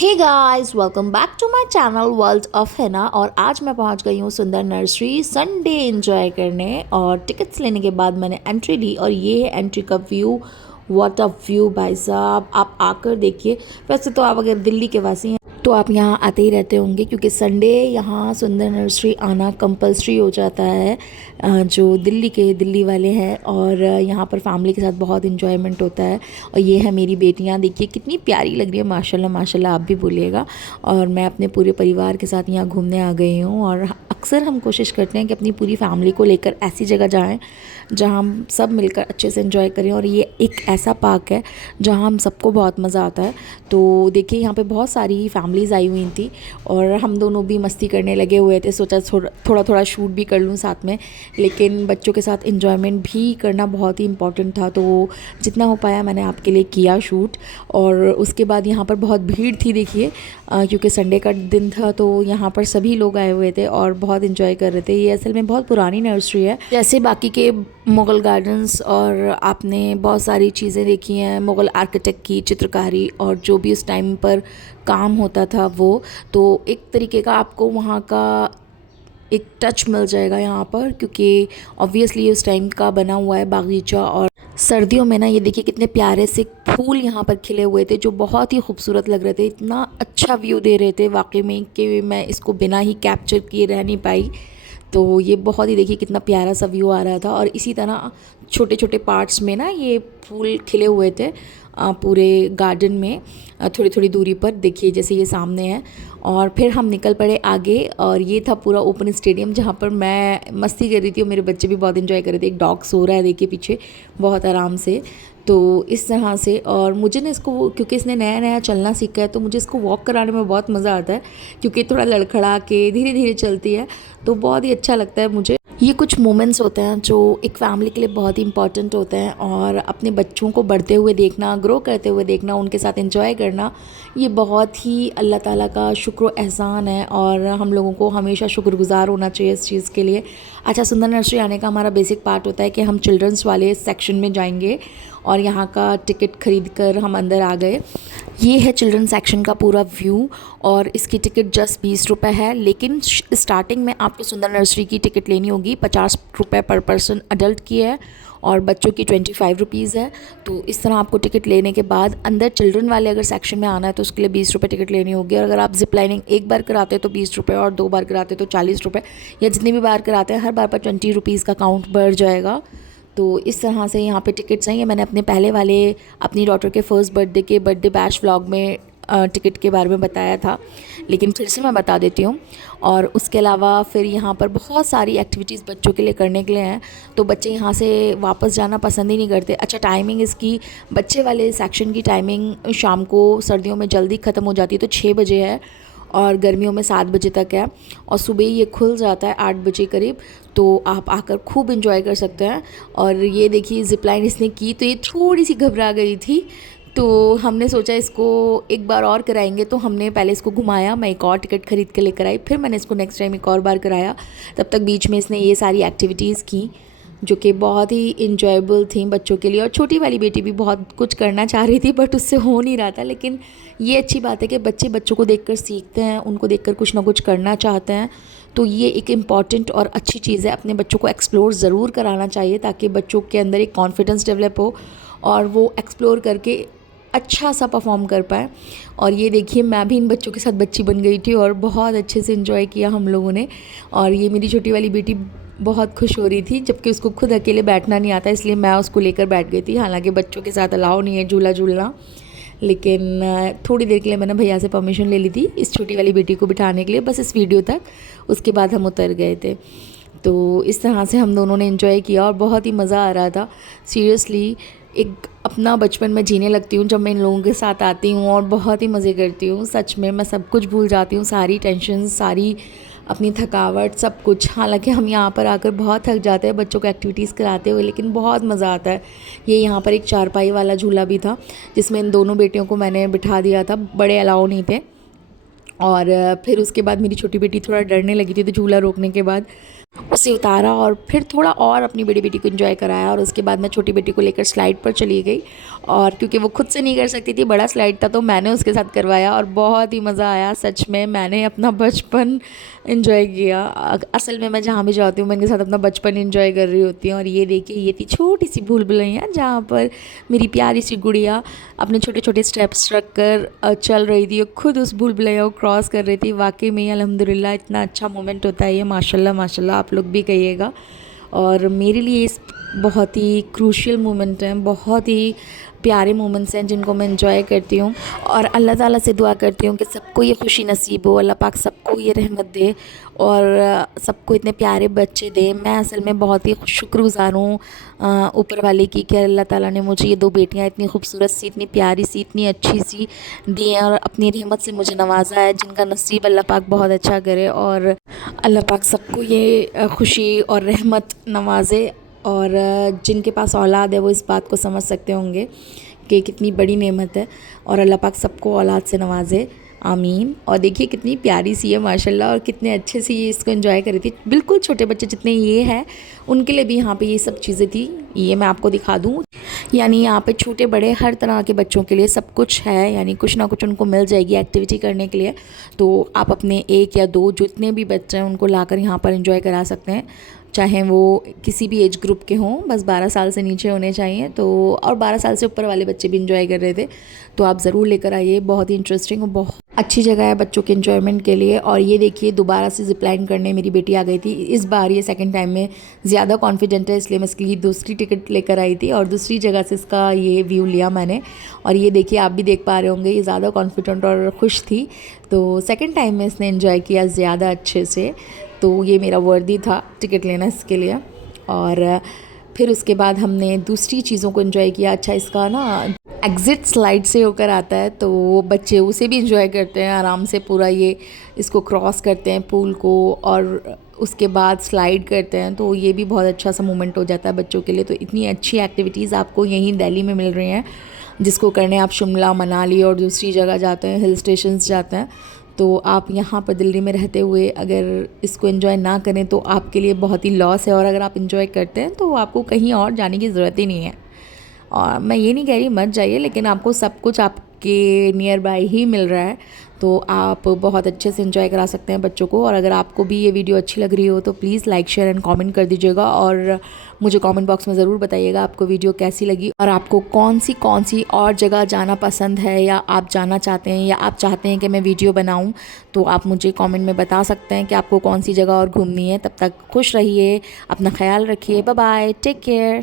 Hey guys, welcome back to my channel world of Hina. और आज मैं पहुंच गई हूँ सुंदर नर्सरी संडे एंजॉय करने। और टिकट्स लेने के बाद मैंने एंट्री ली और ये है एंट्री का व्यू। व्हाट अ व्यू भाई साहब, आप आकर देखिए। वैसे तो आप अगर दिल्ली के वासी हैं तो आप यहाँ आते ही रहते होंगे, क्योंकि संडे यहाँ सुंदर नर्सरी आना कंपलसरी हो जाता है। जो दिल्ली वाले हैं, और यहाँ पर फैमिली के साथ बहुत इन्जॉयमेंट होता है। और ये है मेरी बेटियाँ, देखिए कितनी प्यारी लग रही है, माशाल्लाह माशाल्लाह आप भी बोलिएगा। और मैं अपने पूरे परिवार के साथ यहाँ घूमने आ गई हूँ। और अक्सर हम कोशिश करते हैं कि अपनी पूरी फैमिली को लेकर ऐसी जगह जाएं जहाँ हम सब मिलकर अच्छे से एंजॉय करें। और ये एक ऐसा पार्क है जहाँ हम सबको बहुत मज़ा आता है। तो देखिए यहाँ पे बहुत सारी फैमिलीज़ आई हुई थी और हम दोनों भी मस्ती करने लगे हुए थे। सोचा थोड़ा थोड़ा शूट भी कर लूँ साथ में, लेकिन बच्चों के साथ एंजॉयमेंट भी करना बहुत ही इम्पॉर्टेंट था। तो जितना हो पाया मैंने आपके लिए किया शूट। और उसके बाद यहाँ पर बहुत भीड़ थी, देखिए क्योंकि संडे का दिन था तो यहाँ पर सभी लोग आए हुए थे और बहुत इन्जॉय कर रहे थे। ये असल में बहुत पुरानी नर्सरी है, जैसे बाकी के मुग़ल गार्डन्स। और आपने बहुत सारी चीज़ें देखी हैं मुग़ल आर्किटेक्ट की चित्रकारी और जो भी उस टाइम पर काम होता था वो। तो एक तरीके का आपको वहाँ का एक टच मिल जाएगा यहाँ पर, क्योंकि ऑब्वियसली उस टाइम का बना हुआ है बागीचा। और सर्दियों में ना ये देखिए कितने प्यारे से फूल यहाँ पर खिले हुए थे जो बहुत ही खूबसूरत लग रहे थे। इतना अच्छा व्यू दे रहे थे वाकई में कि मैं इसको बिना ही कैप्चर किए रह नहीं पाई। तो ये बहुत ही देखिए कितना प्यारा सा व्यू आ रहा था। और इसी तरह छोटे छोटे पार्ट्स में ना ये फूल खिले हुए थे पूरे गार्डन में, थोड़ी थोड़ी दूरी पर देखिए, जैसे ये सामने है। और फिर हम निकल पड़े आगे और ये था पूरा ओपन स्टेडियम जहाँ पर मैं मस्ती कर रही थी और मेरे बच्चे भी बहुत एंजॉय कर रहे थे। एक डॉग सो रहा है देखिए पीछे बहुत आराम से। तो इस तरह से, और मुझे ना इसको, क्योंकि इसने नया नया चलना सीखा है तो मुझे इसको वॉक कराने में बहुत मज़ा आता है, क्योंकि थोड़ा लड़खड़ा के धीरे धीरे चलती है तो बहुत ही अच्छा लगता है मुझे। ये कुछ मोमेंट्स होते हैं जो एक फ़ैमिली के लिए बहुत ही इंपॉर्टेंट होते हैं। और अपने बच्चों को बढ़ते हुए देखना, ग्रो करते हुए देखना, उनके साथ एंजॉय करना, ये बहुत ही अल्लाह ताला का शुक्र व एहसान है। और हम लोगों को हमेशा शुक्रगुजार होना चाहिए इस चीज़ के लिए। अच्छा, सुंदर नर्सरी आने का हमारा बेसिक पार्ट होता है कि हम चिल्ड्रंस वाले सेक्शन में जाएंगे और यहाँ का टिकट खरीद कर हम अंदर आ गए। ये है चिल्ड्रन सेक्शन का पूरा व्यू। और इसकी टिकट जस्ट 20 रुपये है, लेकिन स्टार्टिंग में आपको सुंदर नर्सरी की टिकट लेनी होगी। 50 रुपये पर पर्सन अडल्ट की है और बच्चों की 25 रुपीज़ है। तो इस तरह आपको टिकट लेने के बाद अंदर चिल्ड्रन वाले अगर सेक्शन में आना है तो उसके लिए 20 रुपये टिकट लेनी होगी। और अगर आप जिप लाइनिंग एक बार कराते हैं तो 20 रुपये, और 2 बार कराते हैं तो 40 रुपये, या जितनी भी बार कराते हैं हर बार पर 20 रुपीज़ का काउंट बढ़ जाएगा। तो इस तरह से यहाँ पे टिकट्स हैं। ये मैंने अपने पहले वाले अपनी डॉटर के फर्स्ट बर्थडे के बर्थडे बैश व्लॉग में टिकट के बारे में बताया था, लेकिन फिर से मैं बता देती हूँ। और उसके अलावा फिर यहाँ पर बहुत सारी एक्टिविटीज़ बच्चों के लिए करने के लिए हैं, तो बच्चे यहाँ से वापस जाना पसंद ही नहीं करते। अच्छा, टाइमिंग इसकी, बच्चे वाले सेक्शन की टाइमिंग शाम को सर्दियों में जल्दी ख़त्म हो जाती है तो 6 बजे है, और गर्मियों में 7 बजे तक है। और सुबह ये खुल जाता है 8 बजे करीब, तो आप आकर खूब इंजॉय कर सकते हैं। और ये देखिए ज़िप लाइन इसने की तो ये थोड़ी सी घबरा गई थी, तो हमने सोचा इसको एक बार और कराएंगे। तो हमने पहले इसको घुमाया, मैं एक और टिकट खरीद के लेकर आई, फिर मैंने इसको नेक्स्ट टाइम एक और बार कराया। तब तक बीच में इसने ये सारी एक्टिविटीज़ की जो कि बहुत ही इंजॉयबल थी बच्चों के लिए। और छोटी वाली बेटी भी बहुत कुछ करना चाह रही थी बट उससे हो नहीं रहा था। लेकिन ये अच्छी बात है कि बच्चे बच्चों को देखकर सीखते हैं, उनको देखकर कुछ ना कुछ करना चाहते हैं। तो ये एक इम्पॉर्टेंट और अच्छी चीज़ है, अपने बच्चों को एक्सप्लोर ज़रूर कराना चाहिए ताकि बच्चों के अंदर एक कॉन्फिडेंस डेवलप हो और वो एक्सप्लोर करके अच्छा सा परफॉर्म कर पाए। और ये देखिए मैं भी इन बच्चों के साथ बच्ची बन गई थी और बहुत अच्छे से एंजॉय किया हम लोगों ने। और ये मेरी छोटी वाली बेटी बहुत खुश हो रही थी, जबकि उसको खुद अकेले बैठना नहीं आता, इसलिए मैं उसको लेकर बैठ गई थी। हालांकि बच्चों के साथ अलाउ नहीं है झूला झूलना, लेकिन थोड़ी देर के लिए मैंने भैया से परमिशन ले ली थी इस छोटी वाली बेटी को बिठाने के लिए, बस इस वीडियो तक। उसके बाद हम उतर गए थे। तो इस तरह से हम दोनों ने एंजॉय किया और बहुत ही मज़ा आ रहा था। सीरियसली एक अपना बचपन में जीने लगती हूँ जब मैं इन लोगों के साथ आती हूँ और बहुत ही मज़े करती हूँ। सच में मैं सब कुछ भूल जाती हूँ, सारी टेंशन, सारी अपनी थकावट, सब कुछ। हालांकि हम यहाँ पर आकर बहुत थक जाते हैं बच्चों को एक्टिविटीज़ कराते हुए, लेकिन बहुत मज़ा आता है। ये यहाँ पर एक चारपाई वाला झूला भी था जिसमें इन दोनों बेटियों को मैंने बिठा दिया था, बड़े अलाउ नहीं थे। और फिर उसके बाद मेरी छोटी बेटी थोड़ा डरने लगी थी, तो झूला रोकने के बाद उसे उतारा और फिर थोड़ा और अपनी बड़ी बेटी को एंजॉय कराया, और उसके बाद मैं छोटी बेटी को लेकर स्लाइड पर चली गई। और क्योंकि वो खुद से नहीं कर सकती थी, बड़ा स्लाइड था, तो मैंने उसके साथ करवाया और बहुत ही मज़ा आया। सच में मैंने अपना बचपन एंजॉय किया। असल में मैं जहाँ भी जाती हूँ मैं इनके साथ अपना बचपन एंजॉय कर रही होती हूँ। और ये देखिए, ये थी छोटी सी भूल भुलैया जहाँ पर मेरी प्यारी सी गुड़िया अपने छोटे छोटे स्टेप्स रख कर चल रही थी, खुद उस भूल भुलैया को क्रॉस कर रही थी। वाकई में अल्हम्दुलिल्लाह इतना अच्छा मोमेंट होता है ये, माशाल्लाह माशाल्लाह, आप लोग भी कहिएगा। और मेरे लिए इस बहुत ही क्रूशियल मोमेंट हैं, बहुत ही प्यारे मोमेंट्स हैं जिनको मैं एंजॉय करती हूँ। और अल्लाह ताला से दुआ करती हूँ कि सबको ये खुशी नसीब हो, अल्लाह पाक सबको ये रहमत दे और सबको इतने प्यारे बच्चे दे। मैं असल में बहुत ही शुक्रगुज़ार हूँ ऊपर वाले की कि अल्लाह ताला ने मुझे ये 2 बेटियाँ इतनी खूबसूरत सी, इतनी प्यारी सी, इतनी अच्छी सी दी हैं और अपनी रहमत से मुझे नवाज़ा है, जिनका नसीब अल्लाह पाक बहुत अच्छा करे। और अल्लाह पाक सबको ये खुशी और रहमत नवाज़े। और जिनके पास औलाद है वो इस बात को समझ सकते होंगे कि कितनी बड़ी नेमत है, और अल्लाह पाक सबको औलाद से नवाज़े, आमीन। और देखिए कितनी प्यारी सी है माशाल्लाह, और कितने अच्छे से ये इसको एंजॉय कर रही थी। बिल्कुल छोटे बच्चे जितने ये हैं उनके लिए भी यहाँ पे ये सब चीज़ें थी। ये मैं आपको दिखा दूँ, यानी यहाँ पे छोटे बड़े हर तरह के बच्चों के लिए सब कुछ है, यानी कुछ ना कुछ उनको मिल जाएगी एक्टिविटी करने के लिए। तो आप अपने 1 या 2 जितने भी बच्चे हैं उनको लाकर यहाँ पर एंजॉय करा सकते हैं, चाहे वो किसी भी एज ग्रुप के हों, बस 12 साल से नीचे होने चाहिए। तो और 12 साल से ऊपर वाले बच्चे भी इंजॉय कर रहे थे, तो आप ज़रूर लेकर आइए। बहुत ही इंटरेस्टिंग और बहुत अच्छी जगह है बच्चों के इन्जॉयमेंट के लिए। और ये देखिए दोबारा से ज़िप-लाइन करने मेरी बेटी आ गई थी। इस बार ये सेकंड टाइम में ज़्यादा कॉन्फिडेंट है, इसलिए मैं इसके लिए दूसरी टिकट लेकर आई थी और दूसरी जगह से इसका ये व्यू लिया मैंने। और ये देखिए, आप भी देख पा रहे होंगे, ये ज़्यादा कॉन्फिडेंट और खुश थी, तो सेकंड टाइम में इसने एंजॉय किया ज़्यादा अच्छे से। तो ये मेरा वर्दी था टिकट लेना इसके लिए। और फिर उसके बाद हमने दूसरी चीज़ों को एंजॉय किया। अच्छा, इसका ना एग्ज़िट स्लाइड से होकर आता है, तो वो बच्चे उसे भी एंजॉय करते हैं आराम से, पूरा ये इसको क्रॉस करते हैं पूल को और उसके बाद स्लाइड करते हैं। तो ये भी बहुत अच्छा सा मोमेंट हो जाता है बच्चों के लिए। तो इतनी अच्छी एक्टिविटीज़ आपको यहीं दिल्ली में मिल रही हैं, जिसको करने आप शिमला, मनाली और दूसरी जगह जाते हैं, हिल स्टेशंस जाते हैं। तो आप यहाँ पर दिल्ली में रहते हुए अगर इसको एंजॉय ना करें तो आपके लिए बहुत ही लॉस है, और अगर आप एंजॉय करते हैं तो आपको कहीं और जाने की ज़रूरत ही नहीं है। और मैं ये नहीं कह रही मत जाइए, लेकिन आपको सब कुछ आपके नियर बाय ही मिल रहा है, तो आप बहुत अच्छे से एंजॉय करा सकते हैं बच्चों को। और अगर आपको भी ये वीडियो अच्छी लग रही हो तो please like, share and comment कर दीजिएगा, और मुझे कमेंट बॉक्स में ज़रूर बताइएगा आपको वीडियो कैसी लगी, और आपको कौन सी और जगह जाना पसंद है, या आप जाना चाहते हैं, या आप चाहते हैं कि मैं वीडियो बनाऊँ, तो आप मुझे कमेंट में बता सकते हैं कि आपको कौन सी जगह और घूमनी है। तब तक खुश रहिए, अपना ख्याल रखिए, बाय बाय, टेक केयर।